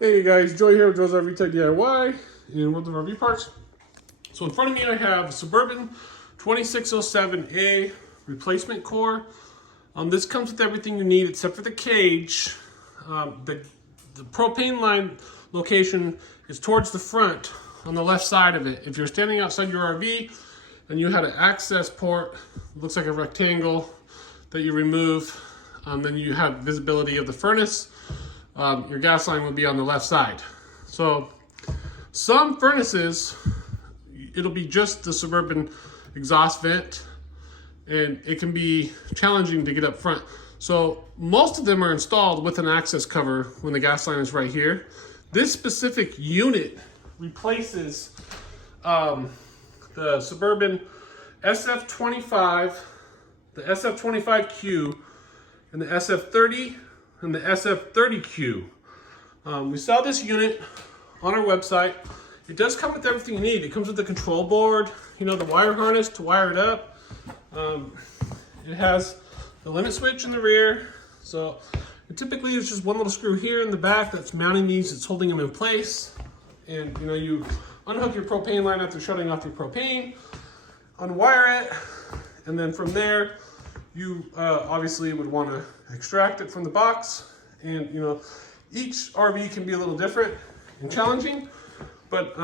Hey guys, Joey here with Joe's RV Tech DIY and World of RV Parts. So in front of me I have a Suburban 2607A replacement core. This comes with everything you need except for the cage. The propane line location is towards the front on the left side of it. If you're standing outside your RV and you had an access port, it looks like a rectangle that you remove, then you have visibility of the furnace. Your gas line would be on the left side. So some furnaces, it'll be just the Suburban exhaust vent, and it can be challenging to get up front. So most of them are installed with an access cover when the gas line is right here. This specific unit replaces the Suburban SF-25, the SF-25Q, and the SF-30 and the SF-30Q. We sell this unit on our website. It does come with everything you need. It comes with the control board, the wire harness to wire it up. It has the limit switch in the rear. So typically it's just one little screw here in the back that's mounting these. It's holding them in place. And you unhook your propane line after shutting off your propane, unwire it, and then from there, you obviously would want to extract it from the box. And each RV can be a little different and challenging, but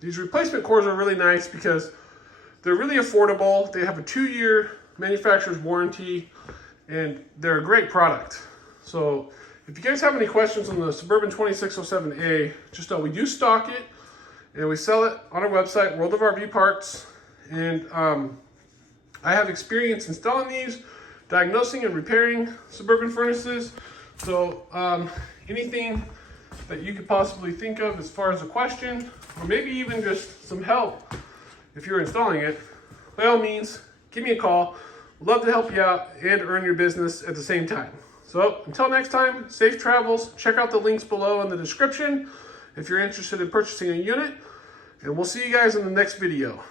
these replacement cores are really nice because they're really affordable. They have a 2-year manufacturer's warranty, and they're a great product. So if you guys have any questions on the Suburban 2607A, just know we do stock it, and we sell it on our website, World of RV Parts. And I have experience installing these, diagnosing and repairing Suburban furnaces. So anything that you could possibly think of as far as a question, or maybe even just some help if you're installing it, by all means, give me a call. We'd love to help you out and earn your business at the same time. So until next time, safe travels. Check out the links below in the description if you're interested in purchasing a unit, and we'll see you guys in the next video.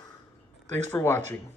Thanks for watching.